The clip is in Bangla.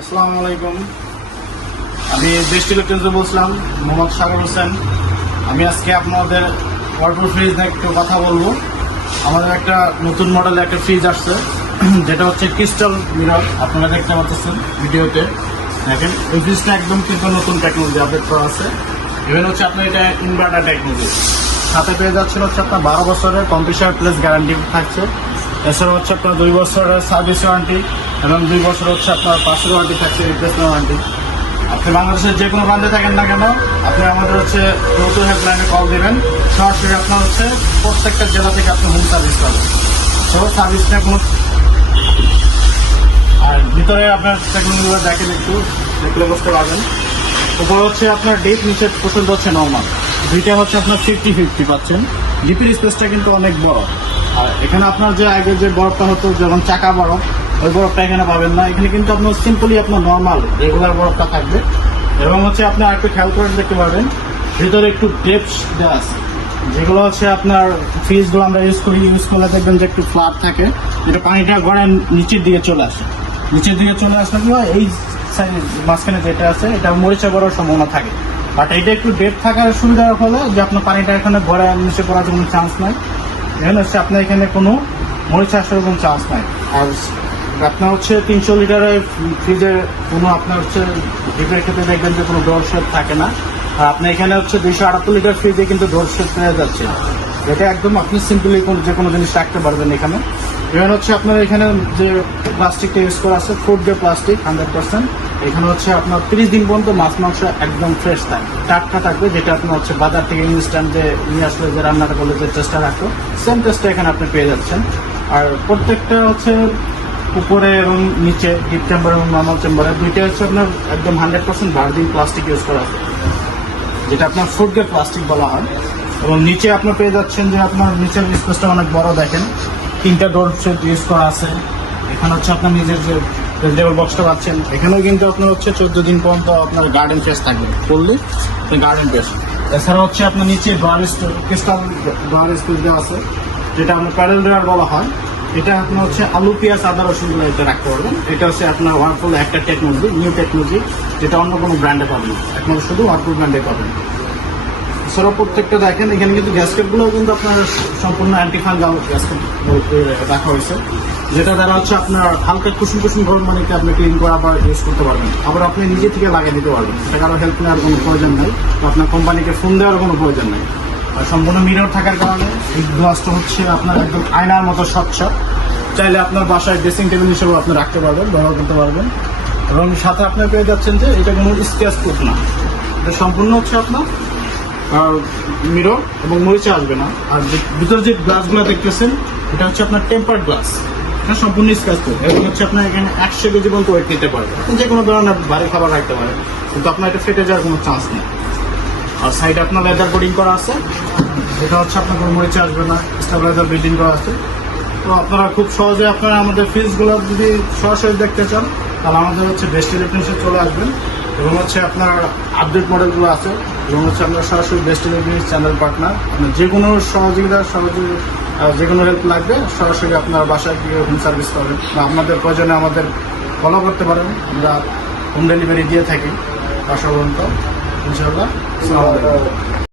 আসসালামু আলাইকুম। আমি দেশ ইলেকট্রনিক্স বলছিলাম, মোহাম্মদ সাগর হোসেন। আমি আজকে আপনাদের ওয়াটার ফ্রিজ নিয়ে একটু কথা বলব। আমাদের একটা নতুন মডেলের একটা ফ্রিজ আসছে, যেটা হচ্ছে ক্রিস্টাল মিরর। আপনারা দেখতে পাচ্ছেন ভিডিওতে। দেখেন, এই ফ্রিজটা একদম কিন্তু নতুন টেকনোলজি আপডেট করা আছে। ইভেন হচ্ছে আপনার এটা ইনভার্টার টেকনোলজি সাথে পেয়ে যাচ্ছেন হচ্ছে আপনার বারো বছরের কম্পিউটার প্লেস গ্যারান্টি থাকছে। এছাড়া হচ্ছে আপনার দুই বছরের সার্ভিস ওয়ারেন্টি এবং দুই বছর হচ্ছে আপনার পাঁচশো ওয়ারেন্টি থাকছে রিপ্লেসমেন্ট ওয়ারেন্টি আপনি বাংলাদেশের যে কোনো প্রান্তে থাকেন না কেন, আপনি আমাদের হচ্ছে নতুন হেল্পলাইনে কল দেবেন। সরাসরি আপনার হচ্ছে প্রত্যেকটা জেলা থেকে আপনি হোম সার্ভিস পাবেন। সব সার্ভিসটা কোনো আর ভিতরে আপনার টেকনোলজিগুলো দেখেন একটু, দেখলে বুঝতে পারবেন। উপরে হচ্ছে আপনার ডেট নিচে পর্যন্ত হচ্ছে নর্মাল দুইটা হচ্ছে আপনার ফিফটি ফিফটি পাচ্ছেন ডিপির স্পেসটা কিন্তু অনেক বড়। আর এখানে আপনার যে আগে যে বরফটা হতো, যেমন চাকা বরফ ওই বরফটা এখানে পাবেন না। এখানে কিন্তু আপনার সিম্পলি আপনার নর্মাল রেগুলার বরফটা থাকবে। এবং হচ্ছে আপনি আরেকটু খেয়াল করে দেখতে পাবেন, ভিতরে একটু ডেপস দেওয়া আছে। যেগুলো হচ্ছে আপনার ফ্রিজগুলো আমরা ইউজ করি ইউজ করলে দেখবেন যে একটু ফ্ল্যাট থাকে। যেটা পানিটা গড়ে নিচের দিকে চলে আসে। নিচের দিকে চলে আসলে কি হয়? এই মাঝখানে যেটা আছে, এটা মরিচা পড়ার সম্ভাবনা থাকে। বাট এটা একটু ডেপ থাকার সুবিধার ফলে যে আপনার পানিটা এখানে গড়ে নিচে পড়ার কোনো চান্স নাই। এখানে হচ্ছে আপনার এখানে কোনো মরিচা আসার কোনো চান্স নাই। আর আপনার হচ্ছে তিনশো লিটারের ফ্রিজে কোনো আপনার হচ্ছে ডিপের ক্ষেত্রে দেখবেন যে কোনো ডোর শেপ থাকে না। আর আপনি এখানে হচ্ছে দুইশো আটাত্তর লিটার ফ্রিজে কিন্তু ডোর শেপ পেয়ে যাচ্ছে এটা একদম আপনি সিম্পলি যে কোনো জিনিস রাখতে পারবেন এখানে। এখানে হচ্ছে আপনার এখানে যে প্লাস্টিকটা ইউজ করা আছে food grade plastic hundred percent এখানে হচ্ছে আপনার তিরিশ দিন পর্যন্ত মাছ, মাংস একদম ফ্রেশ থাকে টাটকা থাকবে, যেটা আপনার হচ্ছে বাজার থেকে ইনস্ট্যান্ট যে নিয়ে আসলে যে রান্নাটা করলে যে টেস্টটা রাখতো সেম টেস্টটা এখানে আপনি পেয়ে যাচ্ছেন। আর প্রত্যেকটা হচ্ছে উপরে এবং নিচে ডিপ চেম্বার এবং নর্মাল চেম্বারে দুইটা হচ্ছে আপনার একদম hundred percent virgin plastic use করা আছে যেটা আপনার ফুড গ্রেড প্লাস্টিক বলা হয়। এবং নিচে আপনার পেয়ে যাচ্ছেন যে আপনার নিচের স্পেসটা অনেক বড়, দেখেন। তিনটা ডোর সেট ইউজ করা আছে। এখানে হচ্ছে আপনার নিজের যে ভেজিটেবল বক্সটা পাচ্ছেন। এখানেও কিন্তু আপনার হচ্ছে চোদ্দ দিন পর্যন্ত আপনার গার্ডেন ফেস থাকবে। করলে গার্ডেন ফেস এছাড়া হচ্ছে আপনার নিচে ডোয়ার ক্রিস্টাল ডোয়ার স্পেস দেওয়া আছে। যেটা আপনার প্যারেল ডোয়ার বলা হয়। এটা আপনার হচ্ছে আলু, পেঁয়াজ, আদা রসুনগুলো এটা রাখতে পারবেন। এটা হচ্ছে আপনার ওয়ারফুল একটা টেকনোলজি নিউ টেকনোলজি যেটা অন্য কোনো ব্র্যান্ডে পাবেন। একমাত্র শুধু ওয়ারফুল ব্র্যান্ডে পাবেন। এছাড়াও প্রত্যেকটা দেখেন, এখানে কিন্তু গ্যাসকেটগুলো কিন্তু আপনার সম্পূর্ণ অ্যান্টি ফাঙ্গাল গ্যাসকেট রাখা হয়েছে, যেটা দ্বারা হচ্ছে আপনার হালকা কুসুম কুসুম গরম পানিতে আপনি ক্লিন করে আবার ইউজ করতে পারবেন। আবার আপনি নিজে থেকে লাগিয়ে দিতে পারবেন। এটা কারও হেল্প নেওয়ার কোনো প্রয়োজন নেই, আপনার কোম্পানিকে ফোন দেওয়ার কোনো প্রয়োজন নেই। সম্পূর্ণ মিরর থাকার কারণে এই গ্লাসটা হচ্ছে আপনার একদম আয়নার মতো স্বচ্ছ। চাইলে আপনার বাসায় ড্রেসিং টেবিল হিসেবে আপনি রাখতে পারবেন, ব্যবহার করতে পারবেন। এবং সাথে আপনি পেয়ে যাচ্ছেন যে এটা কোনো স্কেচ প্রুফ না। এটা সম্পূর্ণ হচ্ছে আপনার মিরর এবং মরিচা আসবে না। আর যে ভিতরে যে গ্লাসগুলো দেখতেছেন, এটা হচ্ছে আপনার টেম্পার গ্লাস। এটা সম্পূর্ণ স্ক্যাচ করবে এবং হচ্ছে আপনার এখানে একশো কেজি পর্যন্ত ওয়েট নিতে পারবে। যে কোনো ধরনের ভারী খাবার রাখতে পারেন, কিন্তু আপনার এটা ফেটে যাওয়ার কোনো চান্স নেই। আর সাইডে আপনার লেদার কোডিং করা আছে। এটা হচ্ছে আপনার কোনো মরিচা আসবে না স্টেবিলাইজার বিল্ডিং করা আছে। তো আপনারা খুব সহজে আপনারা আমাদের ফ্রিজগুলো যদি সরাসরি দেখতে চান, তাহলে আমাদের হচ্ছে বেস্ট ইলেকট্রনিক্সে চলে আসবেন। এবং হচ্ছে আপনার আপডেট মডেলগুলো আছে এবং হচ্ছে আপনার সরাসরি বেস্ট ইলেকট্রনিক্স চ্যানেল পার্টনার আপনার যে কোনো সহযোগিতা সহযোগী যে কোনো হেল্প লাগবে, সরাসরি আপনার বাসায় গিয়ে হোম সার্ভিস পাবেন। বা আপনাদের প্রয়োজনে আমাদের ফলো করতে পারেন। আমরা হোম ডেলিভারি দিয়ে থাকি, বাসা পর্যন্ত। ইনশাল্লাহ আসসালামু আলাইকুম।